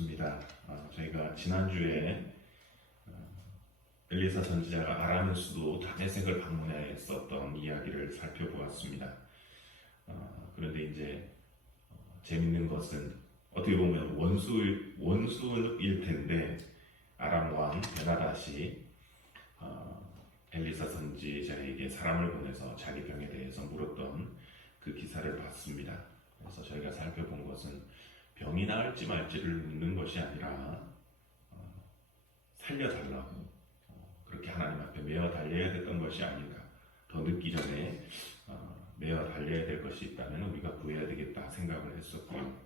좋습니다. 저희가 지난주에 엘리사 선지자가 아람 수도 다메섹을 방문했었던 이야기를 살펴보았습니다. 그런데 이제 재밌는 것은 어떻게 보면 원수일 텐데 아람 왕 베나닷이 엘리사 선지자에게 사람을 보내서 자기 병에 대해서 물었던 그 기사를 봤습니다. 그래서 저희가 살펴본 것은 병이 나을지 말지를 묻는 것이 아니라 살려달라고 그렇게 하나님 앞에 매어 달려야 됐던 것이 아닌가, 더 늦기 전에 매어 달려야 될 것이 있다면 우리가 구해야 되겠다 생각을 했었고요.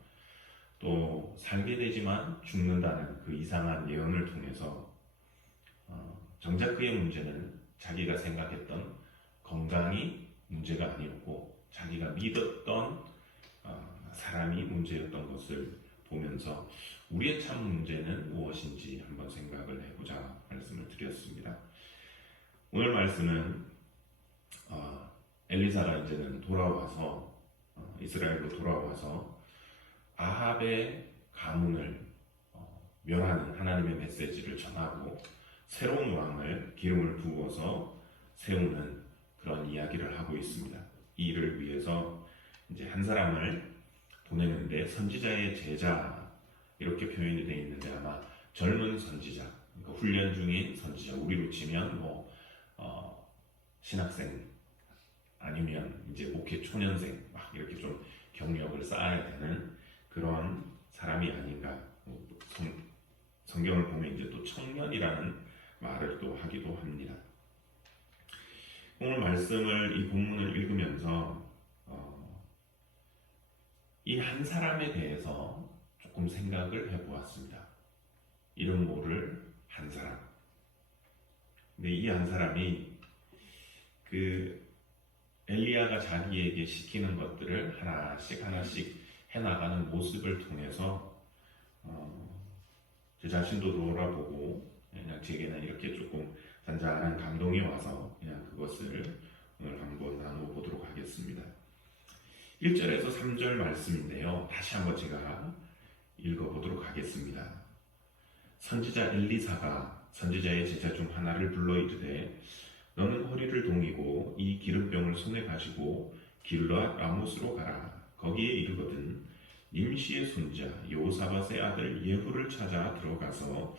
또 살게 되지만 죽는다는 그 이상한 예언을 통해서 정작 그의 문제는 자기가 생각했던 건강이 문제가 아니었고 자기가 믿었던 사람이 문제였던 것을 보면서 우리의 참 문제는 무엇인지 한번 생각을 해보자 말씀을 드렸습니다. 오늘 말씀은 엘리사가 이제는 돌아와서 이스라엘로 돌아와서 아합의 가문을 멸하는 하나님의 메시지를 전하고 새로운 왕을 기름을 부어서 세우는 그런 이야기를 하고 있습니다. 이 일을 위해서 이제 한 사람을 보내는데 선지자의 제자 이렇게 표현이 되어 있는데 아마 젊은 선지자, 그러니까 훈련 중인 선지자, 우리로 치면 신학생 아니면 이제 목회 초년생 막 이렇게 좀 경력을 쌓아야 되는 그런 사람이 아닌가. 성경을 보면 이제 또 청년이라는 말을 또 하기도 합니다. 오늘 말씀을 이 본문을 읽으면서 이 한 사람에 대해서 조금 생각을 해보았습니다. 이름 모를 한 사람. 근데 이 한 사람이 그 엘리야가 자기에게 시키는 것들을 하나씩 해나가는 모습을 통해서 제 자신도 돌아보고 그냥 제게는 이렇게 조금 잔잔한 감동이 와서 그냥 그것을 오늘 한번 나눠보도록 하겠습니다. 1절에서 3절 말씀인데요. 다시 한번 제가 읽어보도록 하겠습니다. 선지자 엘리사가 선지자의 제자 중 하나를 불러 이르되 너는 허리를 동이고 이 기름병을 손에 가지고 길르앗 라못으로 가라. 거기에 이르거든 님시의 손자 여호사밧의 아들 예후를 찾아 들어가서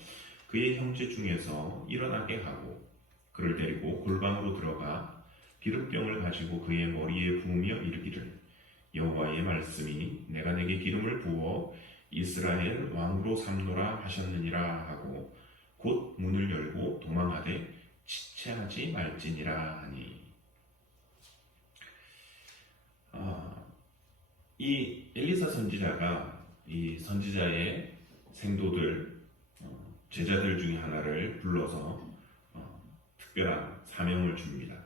그의 형제 중에서 일어나게 하고 그를 데리고 골방으로 들어가 기름병을 가지고 그의 머리에 부으며 이르기를 여호와의 말씀이 내가 내게 기름을 부어 이스라엘 왕으로 삼노라 하셨느니라 하고 곧 문을 열고 도망하되 지체하지 말지니라 하니. 이 엘리사 선지자가 이 선지자의 생도들 제자들 중에 하나를 불러서 특별한 사명을 줍니다.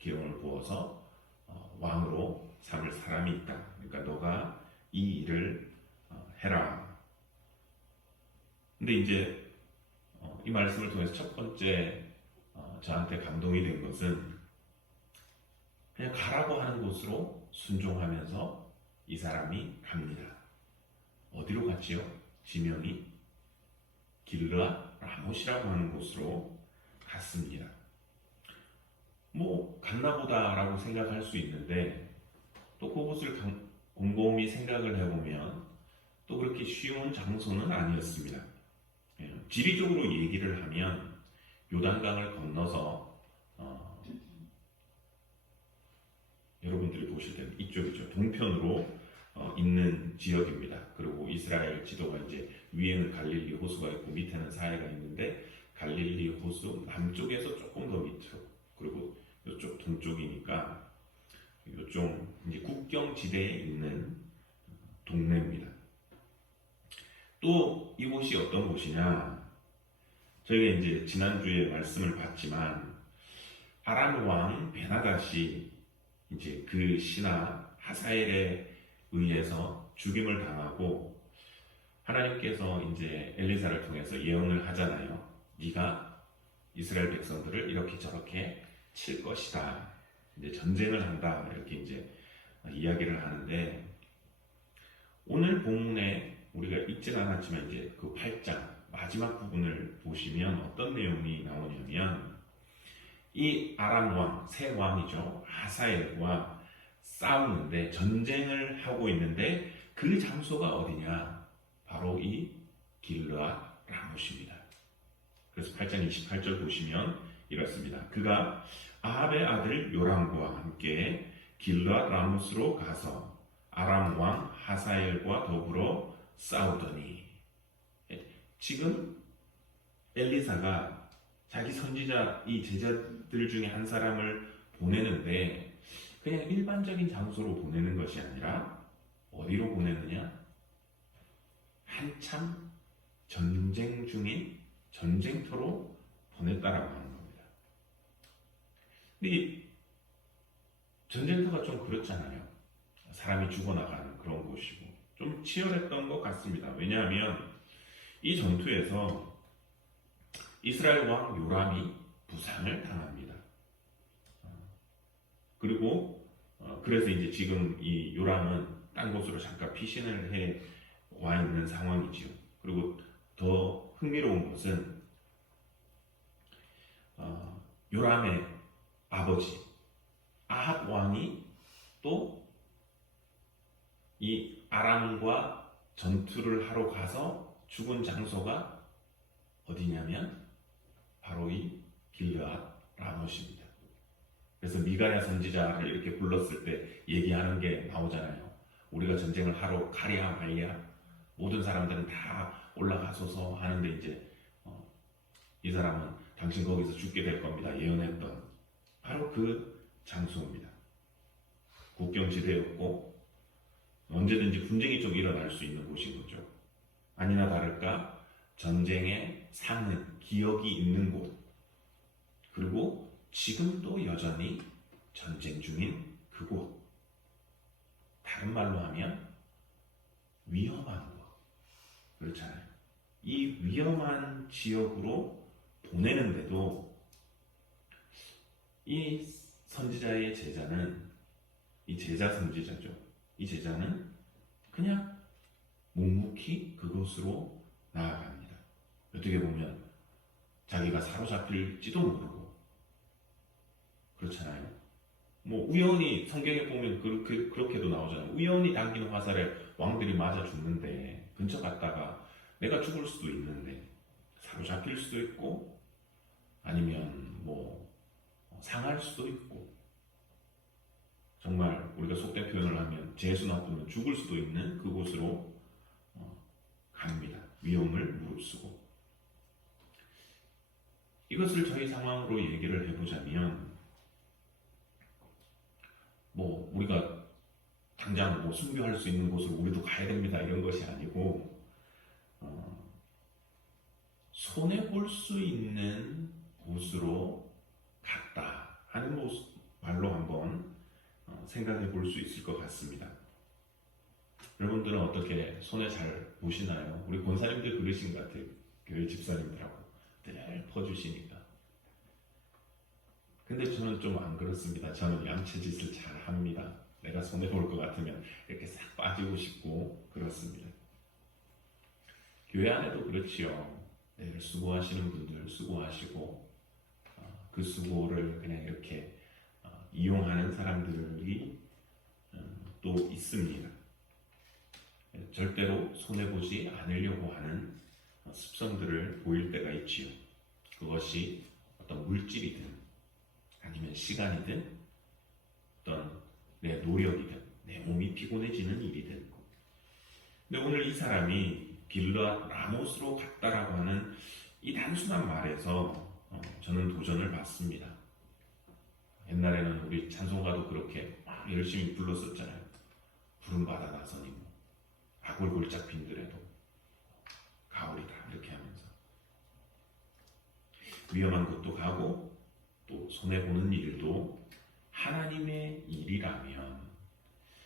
기름을 부어서 왕으로 삼을 사람이 있다. 그러니까 너가 이 일을 해라. 근데 이제 이 말씀을 통해서 첫 번째 저한테 감동이 된 것은 그냥 가라고 하는 곳으로 순종하면서 이 사람이 갑니다. 어디로 갔지요? 지명이 길르앗 라못이라고 하는 곳으로 갔습니다. 뭐 갔나보다 라고 생각할 수 있는데 또 그곳을 곰곰이 생각을 해보면 또 그렇게 쉬운 장소는 아니었습니다. 지리적으로 얘기를 하면 요단강을 건너서 여러분들이 보실 때는 이쪽이죠. 동편으로 있는 지역입니다. 그리고 이스라엘 지도가 이제 위에는 갈릴리 호수가 있고 밑에는 사해가 있는데 갈릴리 호수 남쪽에서 조금 더 밑으로 그리고 이쪽 동쪽이니까 이쪽 이제 국경 지대에 있는 동네입니다. 또 이곳이 어떤 곳이냐? 저희가 이제 지난주에 말씀을 봤지만 아람 왕 베나닷이 이제 그 신하 하사엘에 의해서 죽임을 당하고 하나님께서 이제 엘리사를 통해서 예언을 하잖아요. 네가 이스라엘 백성들을 이렇게 저렇게 칠 것이다. 이제 전쟁을 한다. 이렇게 이제 이야기를 하는데 오늘 본문에 우리가 읽진 않았지만 이제 그 8장 마지막 부분을 보시면 어떤 내용이 나오냐면 이 아람 왕, 새 왕이죠. 하사엘과 싸우는데 전쟁을 하고 있는데 그 장소가 어디냐? 바로 이 길르앗 라못입니다. 그래서 8장 28절 보시면 이렇습니다. 그가 아합의 아들 요람과 함께 길르앗 라못으로 가서 아람 왕 하사엘과 더불어 싸우더니 지금 엘리사가 자기 선지자 이 제자들 중에 한 사람을 보내는데 그냥 일반적인 장소로 보내는 것이 아니라 어디로 보내느냐? 한참 전쟁 중인 전쟁터로 보냈다라고 하는 겁니다. 근데 이 전쟁터가 좀 그렇잖아요. 사람이 죽어나가는 그런 곳이고 좀 치열했던 것 같습니다. 왜냐하면 이 전투에서 이스라엘 왕 요람이 부상을 당합니다. 그리고 그래서 이제 지금 이 요람은 딴 곳으로 잠깐 피신을 해 와 있는 상황이지요. 그리고 더 흥미로운 것은 요람의 아버지 아합 왕이 또 이 아람과 전투를 하러 가서 죽은 장소가 어디냐면 바로 이 길르앗 라못입니다. 그래서 미가야 선지자를 이렇게 불렀을 때 얘기하는 게 나오잖아요. 우리가 전쟁을 하러 가랴 말랴 모든 사람들은 다 올라가소서 하는데 이제 이 사람은 당신 거기서 죽게 될 겁니다. 예언했던 바로 그 장소입니다. 국경지대였고 언제든지 분쟁이 좀 일어날 수 있는 곳인 거죠. 아니나 다를까 전쟁의 상흔, 기억이 있는 곳 그리고 지금도 여전히 전쟁 중인 그곳 다른 말로 하면 위험한 곳 그렇잖아요. 이 위험한 지역으로 보내는데도 이 선지자의 제자는 이 제자 선지자죠. 이 제자는 그냥 묵묵히 그곳으로 나아갑니다. 어떻게 보면 자기가 사로잡힐지도 모르고 그렇잖아요. 뭐 우연히 성경에 보면 그렇게도 나오잖아요. 우연히 당기는 화살에 왕들이 맞아 죽는데 근처 갔다가 내가 죽을 수도 있는데 사로잡힐 수도 있고 아니면 뭐 상할 수도 있고 정말 우리가 속된 표현을 하면 재수 나쁘면 죽을 수도 있는 그곳으로 갑니다. 위험을 무릅쓰고 이것을 저희 상황으로 얘기를 해보자면 뭐 우리가 당장 뭐 순교할 수 있는 곳으로 우리도 가야 됩니다 이런 것이 아니고 손해 볼 수 있는 곳으로 갔다 하는 말로 한번 생각해 볼 수 있을 것 같습니다. 여러분들은 어떻게 손해 잘 보시나요? 우리 권사님들 그러신 것 같아요. 교회 집사님들하고 늘 퍼주시니까. 근데 저는 좀 안 그렇습니다. 저는 양치짓을 잘 합니다. 내가 손해 볼 것 같으면 이렇게 싹 빠지고 싶고 그렇습니다. 교회 안에도 그렇지요. 늘 수고하시는 분들 수고하시고 그 수고를 그냥 이렇게 이용하는 사람들이 또 있습니다. 절대로 손해보지 않으려고 하는 습성들을 보일 때가 있지요. 그것이 어떤 물질이든 아니면 시간이든 어떤 내 노력이든 내 몸이 피곤해지는 일이든 근데 오늘 이 사람이 길르앗 라못으로 갔다라고 하는 이 단순한 말에서 저는 도전을 받습니다. 옛날에는 우리 찬송가도 그렇게 막 열심히 불렀었잖아요. 푸른 바다 나서니 뭐 악을 골짝 빈들에도 가오리다 이렇게 하면서 위험한 곳도 가고 또 손해보는 일도 하나님의 일이라면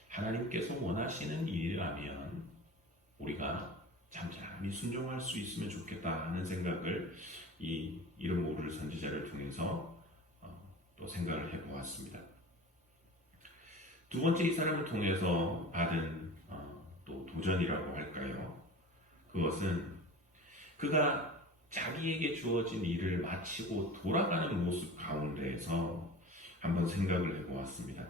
하나님께서 원하시는 일이라면 우리가 잠잠히 순종할 수 있으면 좋겠다 하는 생각을 이 이름 모를 선지자를 통해서 또 생각을 해보았습니다. 두 번째 이 사람을 통해서 받은 또 도전이라고 할까요? 그것은 그가 자기에게 주어진 일을 마치고 돌아가는 모습 가운데에서 한번 생각을 해보았습니다.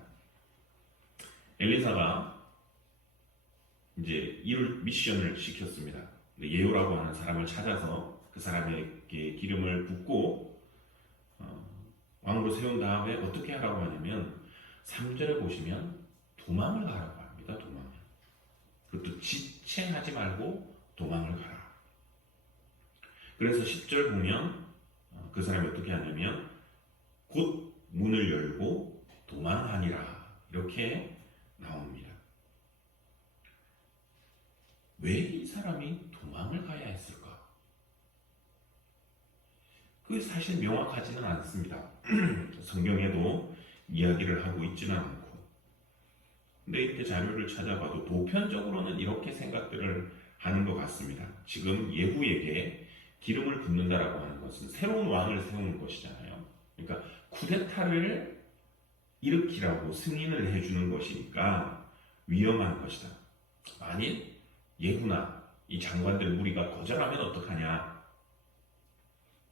엘리사가 이제 일을 미션을 시켰습니다. 예후라고 하는 사람을 찾아서 그 사람에게 기름을 붓고 왕으로 세운 다음에 어떻게 하라고 하냐면 3절에 보시면 도망을 가라고 합니다. 도망을. 그것도 지체하지 말고 도망을 가라. 그래서 10절 보면 그 사람이 어떻게 하냐면 곧 문을 열고 도망하니라 이렇게 나옵니다. 왜 이 사람이 도망을 가야 했을까? 그게 사실 명확하지는 않습니다. 성경에도 이야기를 하고 있지는 않고, 근데 이렇게 자료를 찾아봐도 보편적으로는 이렇게 생각들을 하는 것 같습니다. 지금 예후에게 기름을 붓는다라고 하는 것은 새로운 왕을 세우는 것이잖아요. 그러니까 쿠데타를 일으키라고 승인을 해주는 것이니까 위험한 것이다. 만일 예후나 이 장관들 무리가 거절하면 어떡하냐?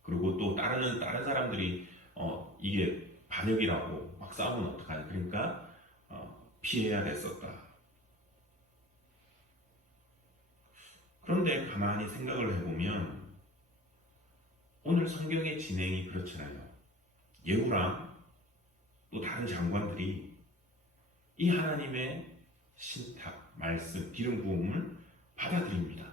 그리고 또 다른 사람들이 이게 반역이라고 막 싸우면 어떡하냐? 그러니까 피해야 됐었다. 그런데 가만히 생각을 해보면 오늘 성경의 진행이 그렇잖아요. 예후랑 또 다른 장관들이 이 하나님의 신탁, 말씀, 기름 부음을 받아들입니다.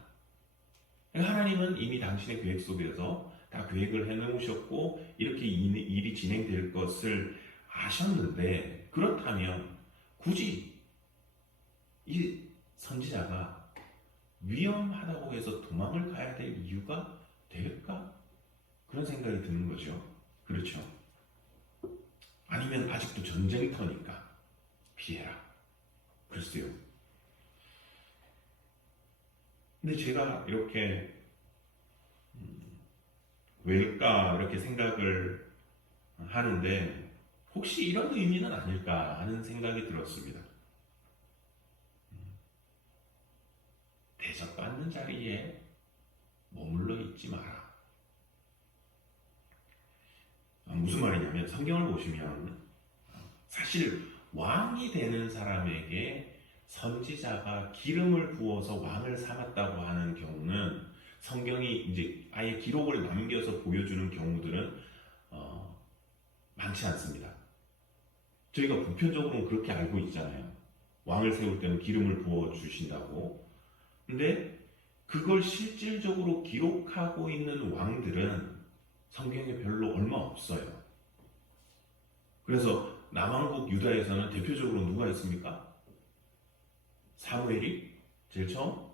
하나님은 이미 당신의 계획 속에서 다 계획을 해놓으셨고 이렇게 일이 진행될 것을 아셨는데, 그렇다면 굳이 이 선지자가 위험하다고 해서 도망을 가야 될 이유가 될까? 그런 생각이 드는 거죠. 그렇죠? 아니면 아직도 전쟁터니까 피해라. 글쎄요. 근데 제가 이렇게 왜일까 이렇게 생각을 하는데 혹시 이런 의미는 아닐까 하는 생각이 들었습니다. 대접받는 자리에 머물러 있지 마라. 무슨 말이냐면 성경을 보시면 사실 왕이 되는 사람에게 선지자가 기름을 부어서 왕을 삼았다고 하는 경우는 성경이 이제 아예 기록을 남겨서 보여주는 경우들은 많지 않습니다. 저희가 보편적으로는 그렇게 알고 있잖아요. 왕을 세울 때는 기름을 부어 주신다고. 근데 그걸 실질적으로 기록하고 있는 왕들은 성경에 별로 얼마 없어요. 그래서 남왕국 유다에서는 대표적으로 누가 있습니까? 사무엘이 제일 처음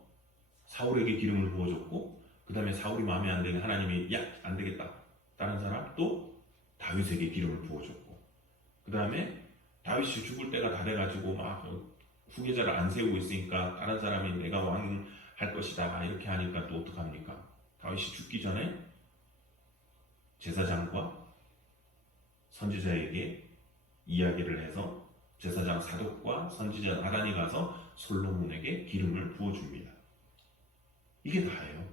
사울에게 기름을 부어줬고, 그 다음에 사울이 마음에 안 드는 하나님이 야, 안 되겠다. 다른 사람 또 다윗에게 기름을 부어줬고, 그 다음에 다윗이 죽을 때가 다 돼가지고 막 후계자를 안 세우고 있으니까 다른 사람이 내가 왕 할 것이다 이렇게 하니까 또 어떡합니까? 다윗이 죽기 전에 제사장과 선지자에게 이야기를 해서 제사장 사독과 선지자 나단이 가서 솔로몬에게 기름을 부어줍니다. 이게 다예요.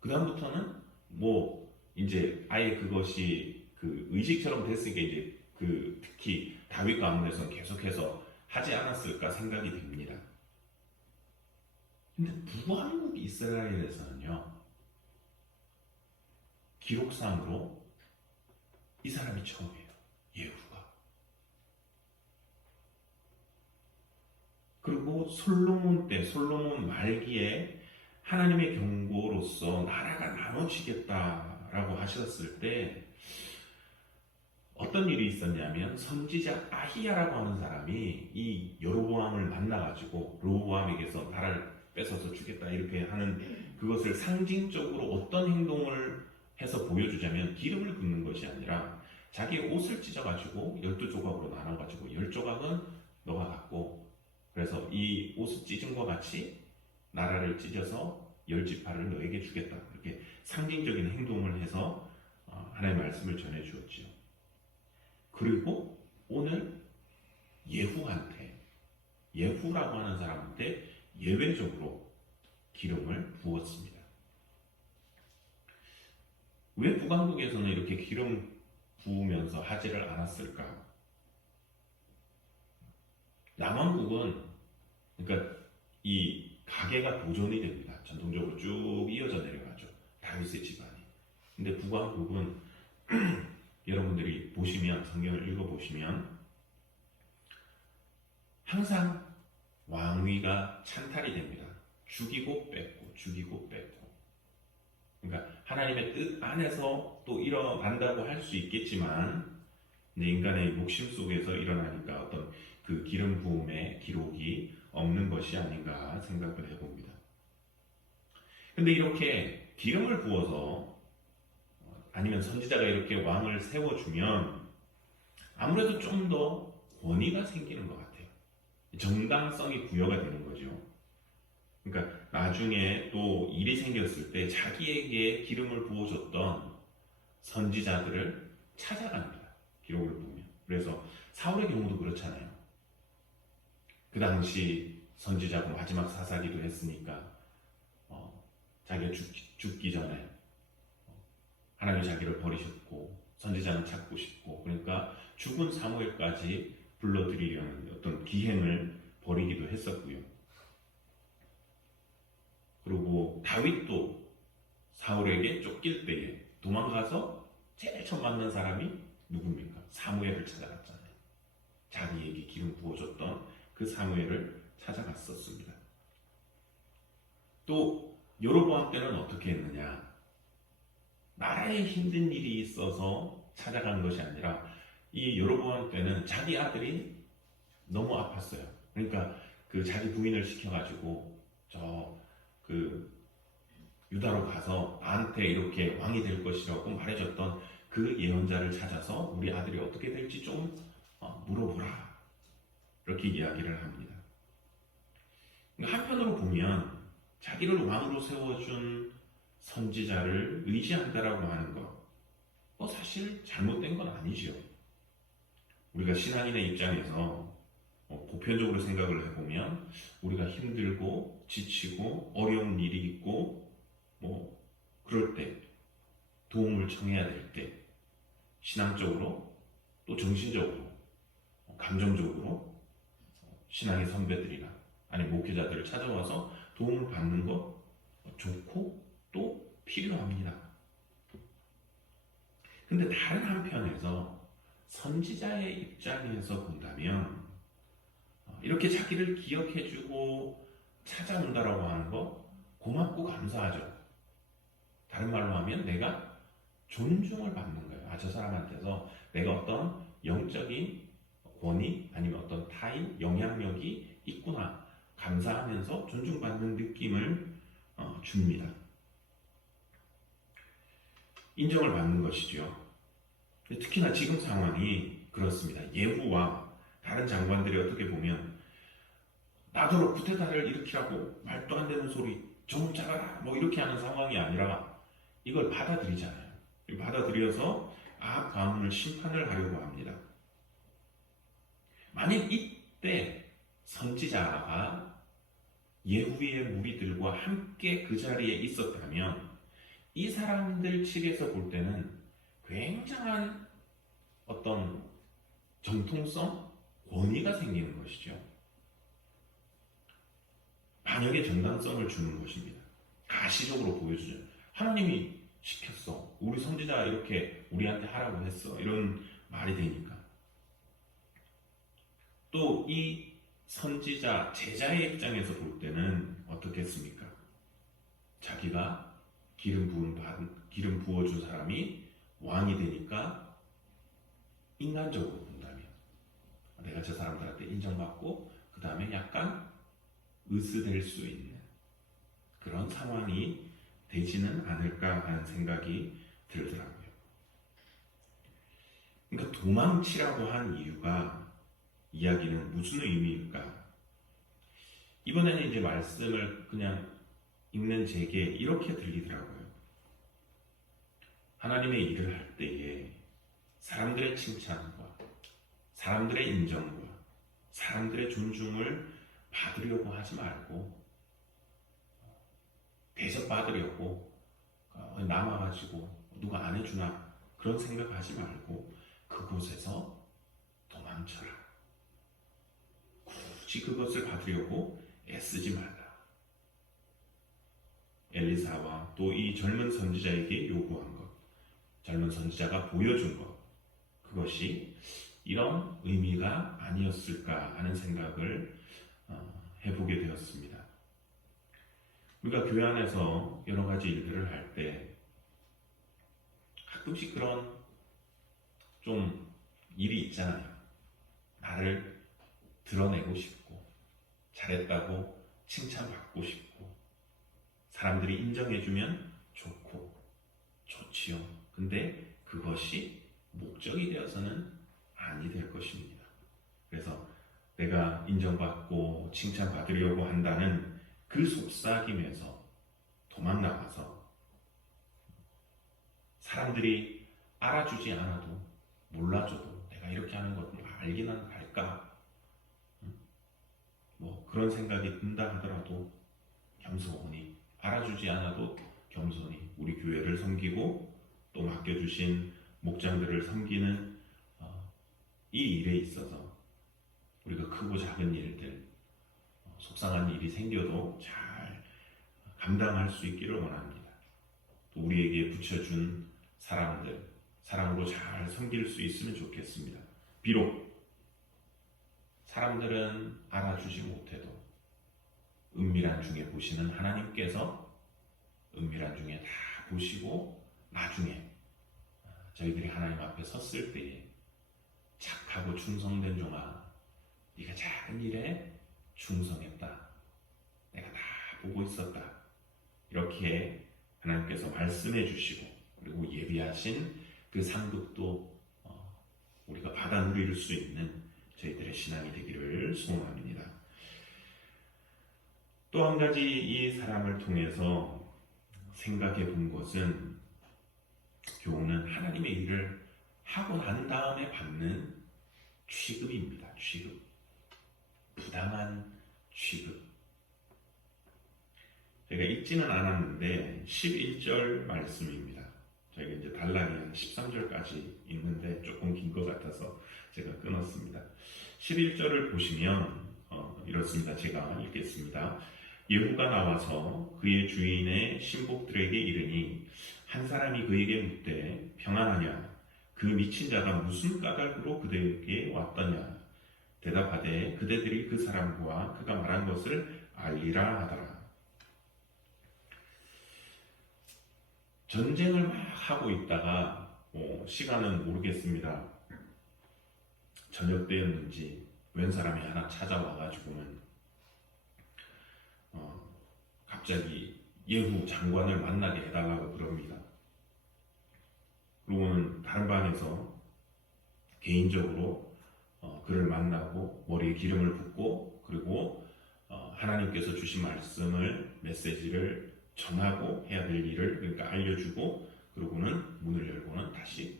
그 다음부터는 뭐 이제 아예 그것이 그 의식처럼 됐으니까 이제 그 특히 다윗 가운데서 계속해서 하지 않았을까 생각이 됩니다. 근데 북왕국 이스라엘에서는요, 기록상으로 이 사람이 처음이에요. 예후가. 그리고 솔로몬 말기에 하나님의 경고로서 나라가 나눠지겠다라고 하셨을 때 어떤 일이 있었냐면 선지자 아히야라고 하는 사람이 이 여로보암을 만나가지고 로보암에게서 나라를 뺏어서 주겠다 이렇게 하는 그것을 상징적으로 어떤 행동을 해서 보여주자면 기름을 붓는 것이 아니라 자기의 옷을 찢어가지고 12조각으로 나눠가지고 10조각은 너가 갖고, 그래서 이 옷을 찢은 것 같이 나라를 찢어서 10지파를 너에게 주겠다. 이렇게 상징적인 행동을 해서 하나님의 말씀을 전해주었지요. 그리고 오늘 예후라고 하는 사람한테 예외적으로 기름을 부었습니다. 왜 북왕국에서는 이렇게 기름 부으면서 하지를 않았을까? 남왕국은 그러니까 이 가계가 보존이 됩니다. 전통적으로 쭉 이어져 내려가죠. 다윗의 집안이. 근데 북왕국은 여러분들이 보시면 성경을 읽어보시면 항상 왕위가 찬탈이 됩니다. 죽이고 뺏고 죽이고 뺏고. 그러니까 하나님의 뜻 안에서 또 일어난다고 할 수 있겠지만 인간의 욕심 속에서 일어나니까 어떤 그 기름 부음의 기록이 없는 것이 아닌가 생각을 해봅니다. 근데 이렇게 기름을 부어서 아니면 선지자가 이렇게 왕을 세워주면 아무래도 좀 더 권위가 생기는 것 같아요. 정당성이 부여가 되는 거죠. 그러니까 나중에 또 일이 생겼을 때 자기에게 기름을 부어줬던 선지자들을 찾아갑니다. 기록을 보면. 그래서 사울의 경우도 그렇잖아요. 그 당시 선지자고 마지막 사사기도 했으니까 자기가 죽기 전에 하나님이 자기를 버리셨고 선지자는 찾고 싶고 그러니까 죽은 사무엘까지 불러들이려는 어떤 기행을 벌이기도 했었고요. 그리고 다윗도 사울에게 쫓길 때에 도망가서 제일 처음 만난 사람이 누굽니까? 사무엘을 찾아갔잖아요. 자기에게 기름 부어줬던 그 사무엘을 찾아갔었습니다. 또 여로보암 때는 어떻게 했느냐? 나라에 힘든 일이 있어서 찾아간 것이 아니라 이 여로보암 때는 자기 아들이 너무 아팠어요. 그러니까 그 자기 부인을 시켜가지고 그 유다로 가서 나한테 이렇게 왕이 될 것이라고 말해줬던 그 예언자를 찾아서 우리 아들이 어떻게 될지 좀 물어보라. 이렇게 이야기를 합니다. 한편으로 보면 자기를 왕으로 세워준 선지자를 의지한다라고 하는 것, 사실 잘못된 건 아니죠. 우리가 신앙인의 입장에서 보편적으로 생각을 해보면 우리가 힘들고 지치고 어려운 일이 있고 그럴 때 도움을 청해야 될 때 신앙적으로 또 정신적으로 감정적으로 신앙의 선배들이나 아니 목회자들을 찾아와서 도움을 받는 것 좋고 또 필요합니다. 근데 다른 한편에서 선지자의 입장에서 본다면 이렇게 자기를 기억해주고 찾아온다라고 하는 거 고맙고 감사하죠. 다른 말로 하면 내가 존중을 받는 거예요. 저 사람한테서 내가 어떤 영적인 권위 아니면 어떤 타인 영향력이 있구나 감사하면서 존중받는 느낌을 줍니다. 인정을 받는 것이죠. 특히나 지금 상황이 그렇습니다. 예후와 다른 장관들이 어떻게 보면 나더러 쿠데타를 일으키라고 말도 안 되는 소리 좀 잘라라 이렇게 하는 상황이 아니라 이걸 받아들이잖아요. 받아들여서 아합 가문을 심판을 하려고 합니다. 만약 이때 선지자가 예후의 무리들과 함께 그 자리에 있었다면 이 사람들 측에서 볼 때는 굉장한 어떤 정통성, 권위가 생기는 것이죠. 반역의 정당성을 주는 것입니다. 가시적으로 보여주죠. 하나님이 시켰어. 우리 선지자 이렇게 우리한테 하라고 했어. 이런 말이 되니까. 또 이 선지자, 제자의 입장에서 볼 때는 어떻겠습니까? 자기가 기름 부어준 사람이 왕이 되니까 인간적으로 본다면 내가 저 사람들한테 인정받고 그 다음에 약간 으스댈 수 있는 그런 상황이 되지는 않을까 하는 생각이 들더라고요. 그러니까 도망치라고 한 이야기는 무슨 의미일까? 이번에는 이제 말씀을 그냥 읽는 제게 이렇게 들리더라고요. 하나님의 일을 할 때에 사람들의 칭찬과 사람들의 인정과 사람들의 존중을 받으려고 하지 말고 대접받으려고 남아가지고 누가 안 해주나 그런 생각하지 말고 그곳에서 도망쳐라. 굳이 그것을 받으려고 애쓰지 말라. 엘리사와 또 이 젊은 선지자에게 요구한 것, 젊은 선지자가 보여준 것, 그것이 이런 의미가 아니었을까 하는 생각을 해보게 되었습니다. 우리가 교회 안에서 여러 가지 일들을 할 때 가끔씩 그런 좀 일이 있잖아요. 나를 드러내고 싶고 잘했다고 칭찬받고 싶고 사람들이 인정해주면 좋고 좋지요. 근데 그것이 목적이 되어서는 아니 될 것입니다. 그래서 내가 인정받고 칭찬받으려고 한다는 그 속삭임에서 도망 나가서 사람들이 알아주지 않아도 몰라줘도 내가 이렇게 하는 걸 알기는 할까? 뭐 그런 생각이 든다 하더라도 겸손히 알아주지 않아도 겸손히 우리 교회를 섬기고 또 맡겨주신 목장들을 섬기는 이 일에 있어서 우리가 크고 작은 일들 속상한 일이 생겨도 잘 감당할 수 있기를 원합니다. 또 우리에게 붙여준 사람들 사랑으로 잘 섬길 수 있으면 좋겠습니다. 비록 사람들은 알아주지 못해도 은밀한 중에 보시는 하나님께서 은밀한 중에 다 보시고 나중에 저희들이 하나님 앞에 섰을 때에 착하고 충성된 종아 네가 작은 일에 충성했다. 내가 다 보고 있었다. 이렇게 하나님께서 말씀해 주시고 그리고 예비하신 그 상급도 우리가 받아 누릴 수 있는 저희들의 신앙이 되기를 소원합니다. 또 한 가지 이 사람을 통해서 생각해 본 것은 교훈은 하나님의 일을 하고 난 다음에 받는 취급입니다. 취급. 부당한 취급. 제가 읽지는 않았는데 11절 말씀입니다. 저희가 이제 단락이 한 13절까지 있는데 조금 긴 것 같아서 제가 끊었습니다. 11절을 보시면 이렇습니다. 제가 읽겠습니다. 예후가 나와서 그의 주인의 신복들에게 이르니 한 사람이 그에게 묻되 평안하냐? 그 미친 자가 무슨 까닭으로 그들에게 왔더냐? 대답하되 그대들이 그 사람과 그가 말한 것을 알리라 하더라. 전쟁을 막 하고 있다가 시간은 모르겠습니다. 저녁 때였는지 웬 사람이 하나 찾아와가지고는 갑자기 예후 장관을 만나게 해달라고 그럽니다. 그러고는 다른 반에서 개인적으로 그를 만나고 머리에 기름을 붓고 그리고 하나님께서 주신 말씀을 메시지를 전하고 해야 될 일을 그러니까 알려주고 그러고는 문을 열고는 다시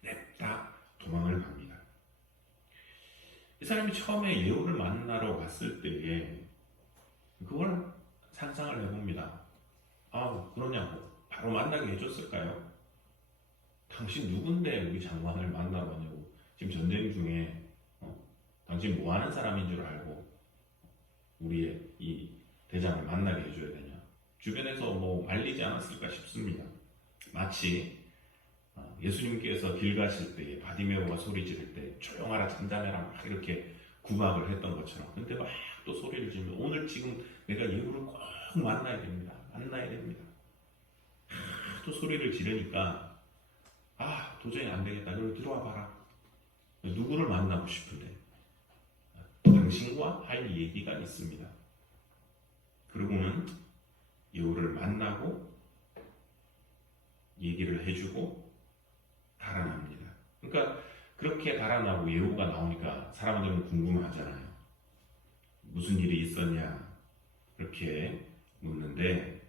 냅다 도망을 갑니다. 이 사람이 처음에 예후를 만나러 갔을 때에 그걸 상상을 해봅니다. 그러냐고 바로 만나게 해줬을까요? 당신 누군데 우리 장관을 만나러 오냐고 지금 전쟁 중에 당신 뭐하는 사람인 줄 알고 우리의 이 대장을 만나게 해줘야 되냐. 주변에서 뭐 말리지 않았을까 싶습니다. 마치 예수님께서 길 가실 때에 바디메오가 소리 지를 때 조용하라 잠잠해라 막 이렇게 구박을 했던 것처럼 근데 막 또 소리를 지르면 오늘 지금 내가 예후를 꼭 만나야 됩니다. 또 소리를 지르니까 도저히 안 되겠다. 너를 들어와 봐라. 누구를 만나고 싶은데 당신과 할 얘기가 있습니다. 그러고는 예후를 만나고 얘기를 해주고 달아납니다. 그러니까 그렇게 달아나고 예후가 나오니까 사람들은 궁금하잖아요. 무슨 일이 있었냐 이렇게 묻는데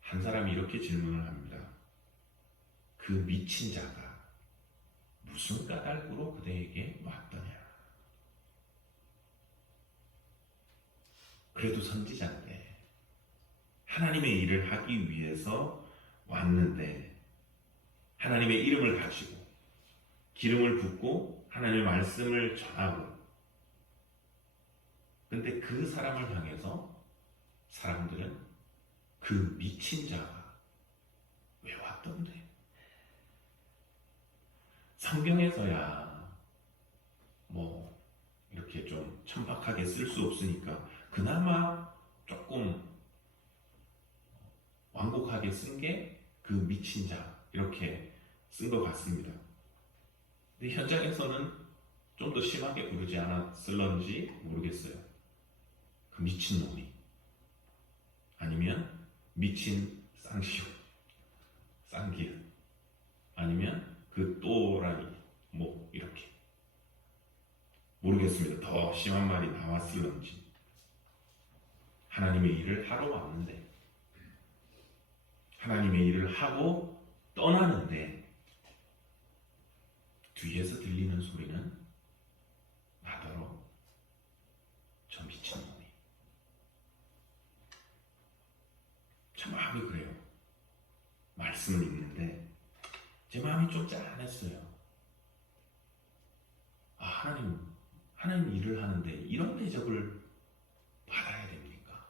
한 사람이 이렇게 질문을 합니다. 그 미친 자가 무슨 까닭으로 그대에게 왔더냐. 그래도 선지자인데 하나님의 일을 하기 위해서 왔는데 하나님의 이름을 가지고 기름을 붓고 하나님의 말씀을 전하고 근데 그 사람을 향해서 사람들은 그 미친 자가 왜 왔던데? 성경에서야 뭐 이렇게 좀 천박하게 쓸 수 없으니까 그나마 조금 완곡하게 쓴 게 그 미친 자 이렇게 쓴 것 같습니다. 근데 현장에서는 좀 더 심하게 부르지 않았을런지 모르겠어요. 그 미친놈이 아니면 미친 쌍시오 쌍기야 아니면 그 또라이 뭐 이렇게 모르겠습니다. 더 심한 말이 나왔을런지. 하나님의 일을 하러 왔는데 하나님의 일을 하고 떠나는데 뒤에서 들리는 소리는 나더러 저 미친놈이. 참 마음이 그래요. 말씀을 읽는데 제 마음이 좀 짠했어요. 아, 하나님 일을 하는데 이런 대접을 받아야 됩니까?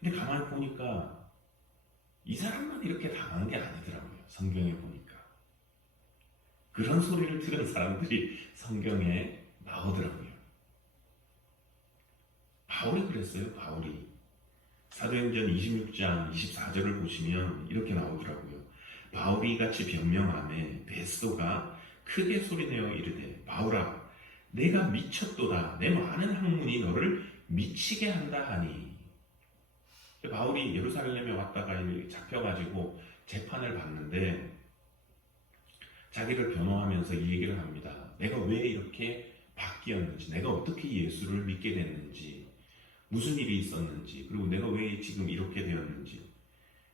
근데 가만히 보니까 이 사람만 이렇게 당한 게 아니더라고요. 성경에 보니까. 그런 소리를 들은 사람들이 성경에 나오더라고요. 바울이 그랬어요. 바울이. 사도행전 26장 24절을 보시면 이렇게 나오더라고요. 바울이 같이 변명하매 베스도가 크게 소리내어 이르되 바울아 내가 미쳤도다. 내 많은 학문이 너를 미치게 한다 하니. 바울이 예루살렘에 왔다가 잡혀가지고 재판을 받는데 자기를 변호하면서 이 얘기를 합니다. 내가 왜 이렇게 바뀌었는지, 내가 어떻게 예수를 믿게 됐는지, 무슨 일이 있었는지, 그리고 내가 왜 지금 이렇게 되었는지.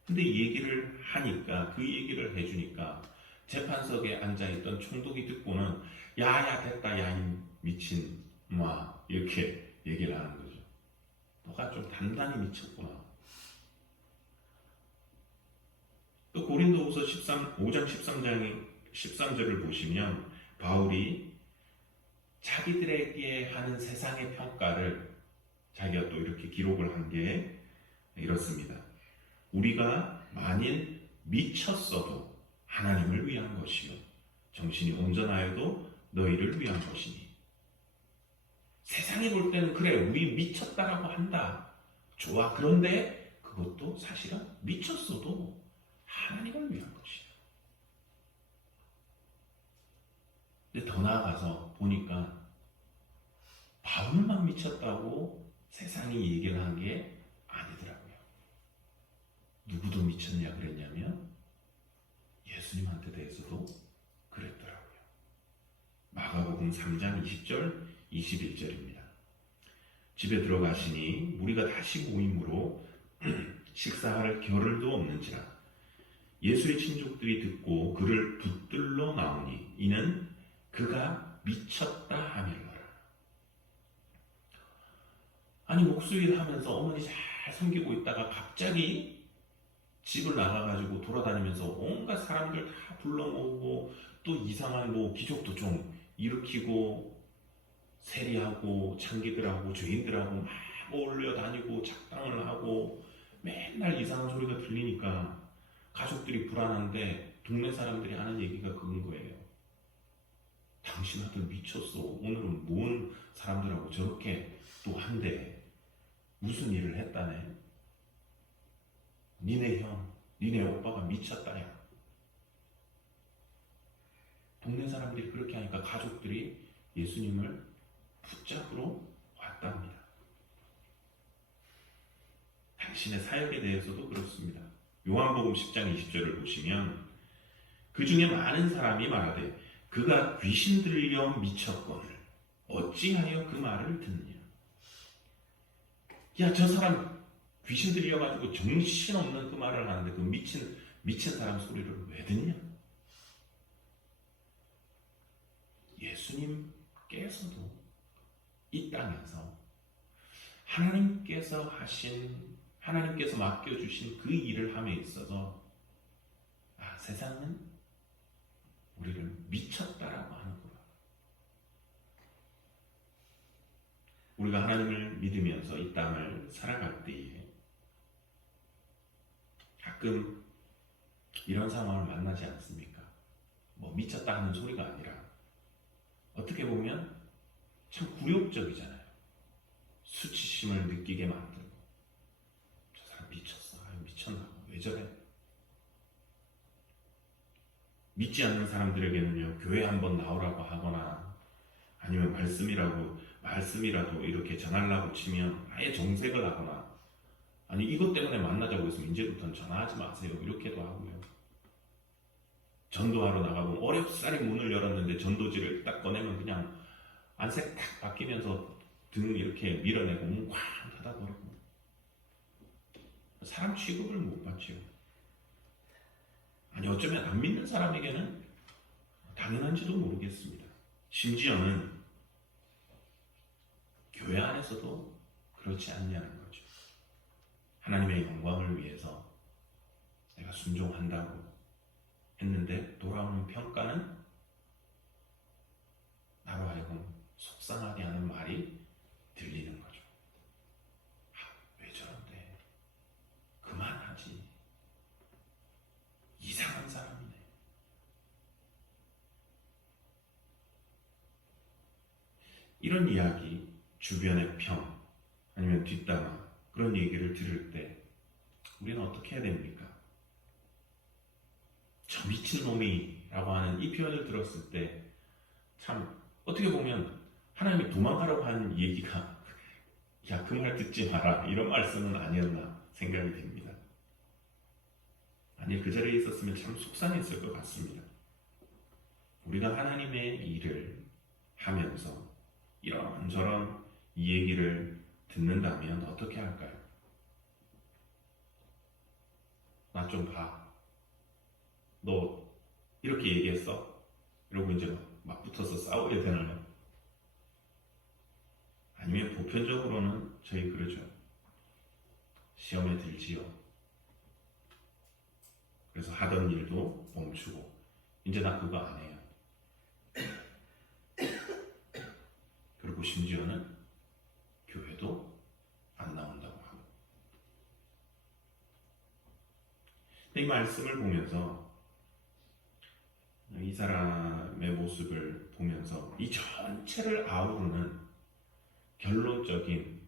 근데 이 얘기를 하니까, 그 얘기를 해주니까 재판석에 앉아있던 총독이 듣고는 야야 됐다 야 이 미친 마 이렇게 얘기를 하는 거죠. 너가 좀 단단히 미쳤구나. 또 고린도후서 5장 13절을 보시면 바울이 자기들에게 하는 세상의 평가를 자기가 또 이렇게 기록을 한 게 이렇습니다. 우리가 만일 미쳤어도 하나님을 위한 것이요 정신이 온전하여도 너희를 위한 것이니. 세상이 볼 때는 그래 우리 미쳤다라고 한다. 좋아. 그런데 그것도 사실은 미쳤어도 하나님을 위한 것이야. 근데 더 나아가서 보니까 바울만 미쳤다고 세상이 얘기를 한 게 아니더라고요. 누구도 미쳤냐 그랬냐면 예수님한테 대해서도 그랬더라고요. 마가복음 3장 20절 21절입니다. 집에 들어가시니 무리가 다시 모임으로 식사할 겨를도 없는지라 예수의 친족들이 듣고 그를 붙들러 나오니 이는 그가 미쳤다 하밀러라. 아니 목수일 하면서 어머니 잘 섬기고 있다가 갑자기 집을 나가가지고 돌아다니면서 온갖 사람들 다 불러 모으고 또 이상한 뭐 기적도 좀 일으키고 세리하고 창기들하고 죄인들하고 막 어울려 다니고 작당을 하고 맨날 이상한 소리가 들리니까 가족들이 불안한데 동네 사람들이 하는 얘기가 그건 거예요. 당신 아들 미쳤어. 오늘은 뭔 사람들하고 저렇게 또 한대. 무슨 일을 했다네. 니네 형, 니네 오빠가 미쳤다야. 동네 사람들이 그렇게 하니까 가족들이 예수님을 붙잡으러 왔답니다. 당신의 사역에 대해서도 그렇습니다. 요한복음 10장 20절을 보시면 그 중에 많은 사람이 말하되 그가 귀신 들려 미쳤거늘 어찌하여 그 말을 듣느냐. 야, 저 사람 귀신 들려가지고 정신없는 그 말을 하는데 그 미친 사람 소리를 왜 듣냐. 예수님께서도 이 땅에서 하나님께서 맡겨주신 그 일을 함에 있어서 세상은 우리를 미쳤다라고 하는구나. 우리가 하나님을 믿으면서 이 땅을 살아갈 때에 가끔 이런 상황을 만나지 않습니까? 미쳤다 하는 소리가 아니라 어떻게 보면 참 굴욕적이잖아요. 수치심을 느끼게 만들고, 저 사람 미쳤어. 미쳤나? 왜 저래? 믿지 않는 사람들에게는요, 교회 한번 나오라고 하거나 아니면 말씀이라도 이렇게 전하려고 치면 아예 정색을 하거나, 아니 이것 때문에 만나자고 했으면 이제부터는 전화하지 마세요, 이렇게도 하고요. 전도하러 나가고 어렵사리 문을 열었는데 전도지를 딱 꺼내면 그냥 안색 탁 바뀌면서 등 이렇게 밀어내고 문 쾅 닫아버리고, 사람 취급을 못 받죠. 아니 어쩌면 안 믿는 사람에게는 당연한지도 모르겠습니다. 심지어는 교회 안에서도 그렇지 않냐는 거죠. 하나님의 영광을 위해서 내가 순종한다고 했는데 돌아오는 평가는 나로 하여금 속상하게 하는 말이 들리는 거죠. 왜 저런데? 그만하지. 이상한 사람이네. 이런 이야기, 주변의 평, 아니면 뒷담화, 그런 얘기를 들을 때 우리는 어떻게 해야 됩니까? 저 미친놈이라고 하는 이 표현을 들었을 때 참 어떻게 보면 하나님이 도망가라고 하는 얘기가 야, 그 말 듣지 마라 이런 말씀은 아니었나 생각이 됩니다. 아니 그 자리에 있었으면 참 속상했을 것 같습니다. 우리가 하나님의 일을 하면서 이런저런 이 얘기를 듣는다면 어떻게 할까요? 나 좀 봐. 너 이렇게 얘기했어? 이러고 이제 막 붙어서 싸우게 되나요? 아니면 보편적으로는 저희 그러죠. 시험에 들지요. 그래서 하던 일도 멈추고 이제 나 그거 안 해요. 그리고 심지어는 교회도 안 나온다고 하고. 이 말씀을 보면서 이 사람의 모습을 보면서 이 전체를 아우르는 결론적인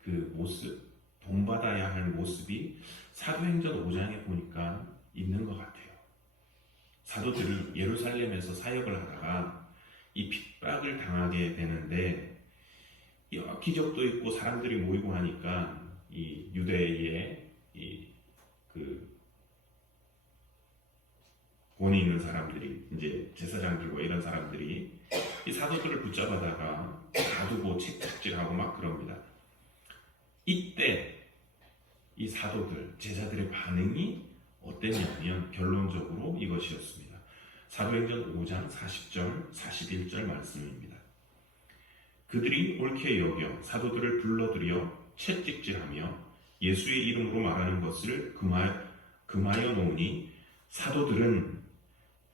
그 모습, 본받아야 할 모습이 사도행전 5장에 보니까 있는 것 같아요. 사도들이 예루살렘에서 사역을 하다가 이 핍박을 당하게 되는데 기적도 있고 사람들이 모이고 하니까 이 유대의 그 권위 있는 사람들이 이제 제사장들과 이런 사람들이 이 사도들을 붙잡아다가 가두고 책찍질하고 막 그럽니다. 이때 이 사도들, 제자들의 반응이 어땠냐면 결론적으로 이것이었습니다. 사도행전 5장 40절, 41절 말씀입니다. 그들이 옳게 여겨 사도들을 불러들여 채찍질하며 예수의 이름으로 말하는 것을 금하여 놓으니 사도들은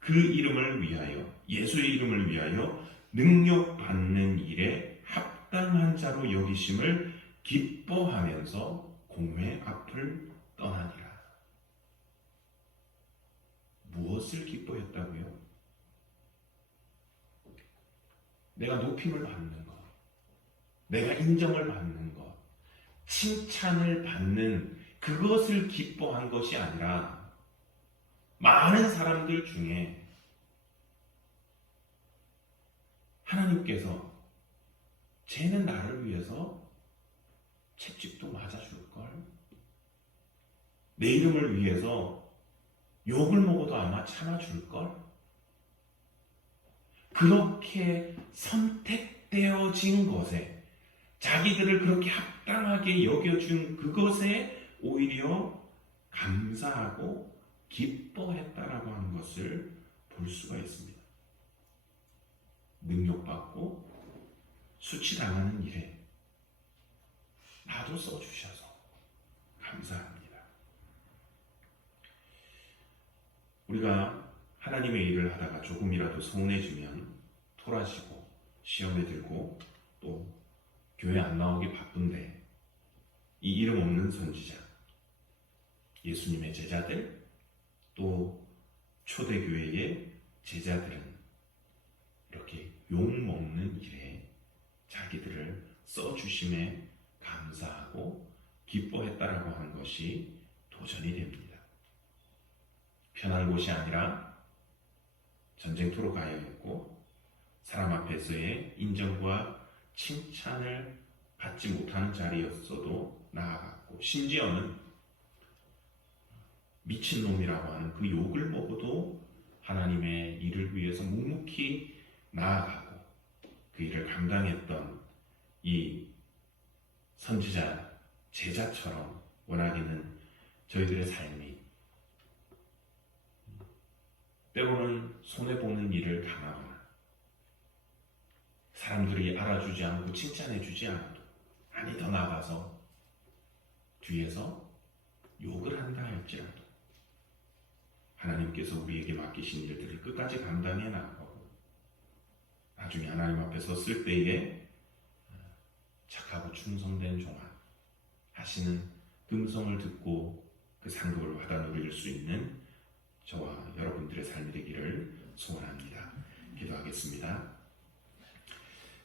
그 이름을 위하여, 예수의 이름을 위하여 능력받는 일에 합당한 자로 여기심을 기뻐하면서 공회 앞을 떠나니라. 무엇을 기뻐했다고요? 내가 높임을 받는 것, 내가 인정을 받는 것, 칭찬을 받는 그것을 기뻐한 것이 아니라 많은 사람들 중에 하나님께서 쟤는 나를 위해서 채찍도 맞아줄걸, 내 이름을 위해서 욕을 먹어도 아마 참아줄걸, 그렇게 선택되어진 것에, 자기들을 그렇게 합당하게 여겨준 그것에 오히려 감사하고 기뻐했다라고 하는 것을 볼 수가 있습니다. 능력받고 수치당하는 일에 마저 써주셔서 감사합니다. 우리가 하나님의 일을 하다가 조금이라도 서운해지면 토라지고 시험에 들고 또 교회 안 나오기 바쁜데 이 이름 없는 선지자, 예수님의 제자들, 또 초대교회의 제자들은 이렇게 욕먹는 일에 자기들을 써주심에 감사하고 기뻐했다라고 하는 것이 도전이 됩니다. 편한 곳이 아니라 전쟁터로 가야 했고 사람 앞에서의 인정과 칭찬을 받지 못하는 자리였어도 나아갔고 심지어는 미친놈이라고 하는 그 욕을 먹어도 하나님의 일을 위해서 묵묵히 나아가고 그 일을 감당했던 이 선지자 제자처럼 원하기는 저희들의 삶이 때로는 손해보는 일을 당하거나 사람들이 알아주지 않고 칭찬해주지 않아도 아니 더 나아가서 뒤에서 욕을 한다 할지라도 하나님께서 우리에게 맡기신 일들을 끝까지 감당해 나가고 나중에 하나님 앞에 섰을 때에 착하고 충성된 종아 하시는 음성을 듣고 그 상급을 받아 누릴 수 있는 저와 여러분들의 삶이 되기를 소원합니다. 기도하겠습니다.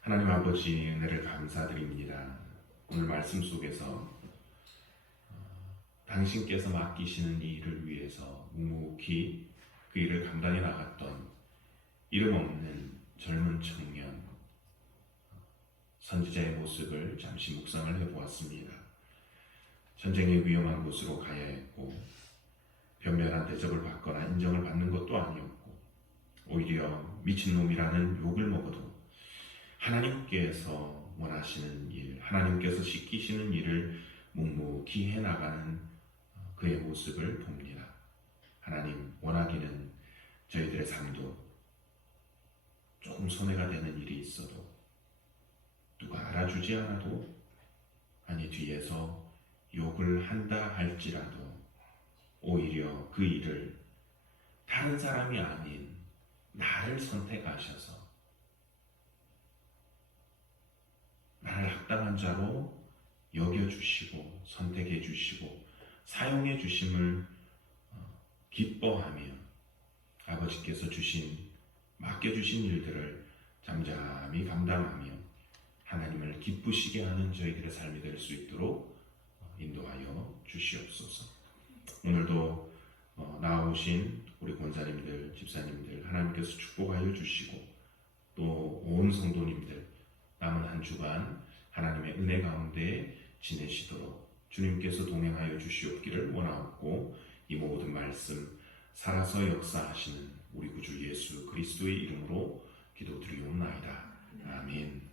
하나님 아버지 은혜를 감사드립니다. 오늘 말씀 속에서 당신께서 맡기시는 이 일을 위해서 묵묵히 그 일을 감당해 나갔던 이름 없는 젊은 청년 선지자의 모습을 잠시 묵상을 해보았습니다. 전쟁의 위험한 곳으로 가야 했고 변변한 대접을 받거나 인정을 받는 것도 아니었고 오히려 미친놈이라는 욕을 먹어도 하나님께서 원하시는 일, 하나님께서 시키시는 일을 묵묵히 해나가는 그의 모습을 봅니다. 하나님 원하기는 저희들의 삶도 조금 손해가 되는 일이 있어도 누가 알아주지 않아도 아니 뒤에서 욕을 한다 할지라도 오히려 그 일을 다른 사람이 아닌 나를 선택하셔서 나를 합당한 자로 여겨주시고 선택해주시고 사용해주심을 기뻐하며 아버지께서 맡겨주신 일들을 잠잠히 감당하며 하나님을 기쁘시게 하는 저희들의 삶이 될 수 있도록 인도하여 주시옵소서. 오늘도 나오신 우리 권사님들, 집사님들 하나님께서 축복하여 주시고 또 온 성도님들 남은 한 주간 하나님의 은혜 가운데 지내시도록 주님께서 동행하여 주시옵기를 원하옵고 이 모든 말씀 살아서 역사하시는 우리 구주 예수 그리스도의 이름으로 기도드리옵나이다. 아멘.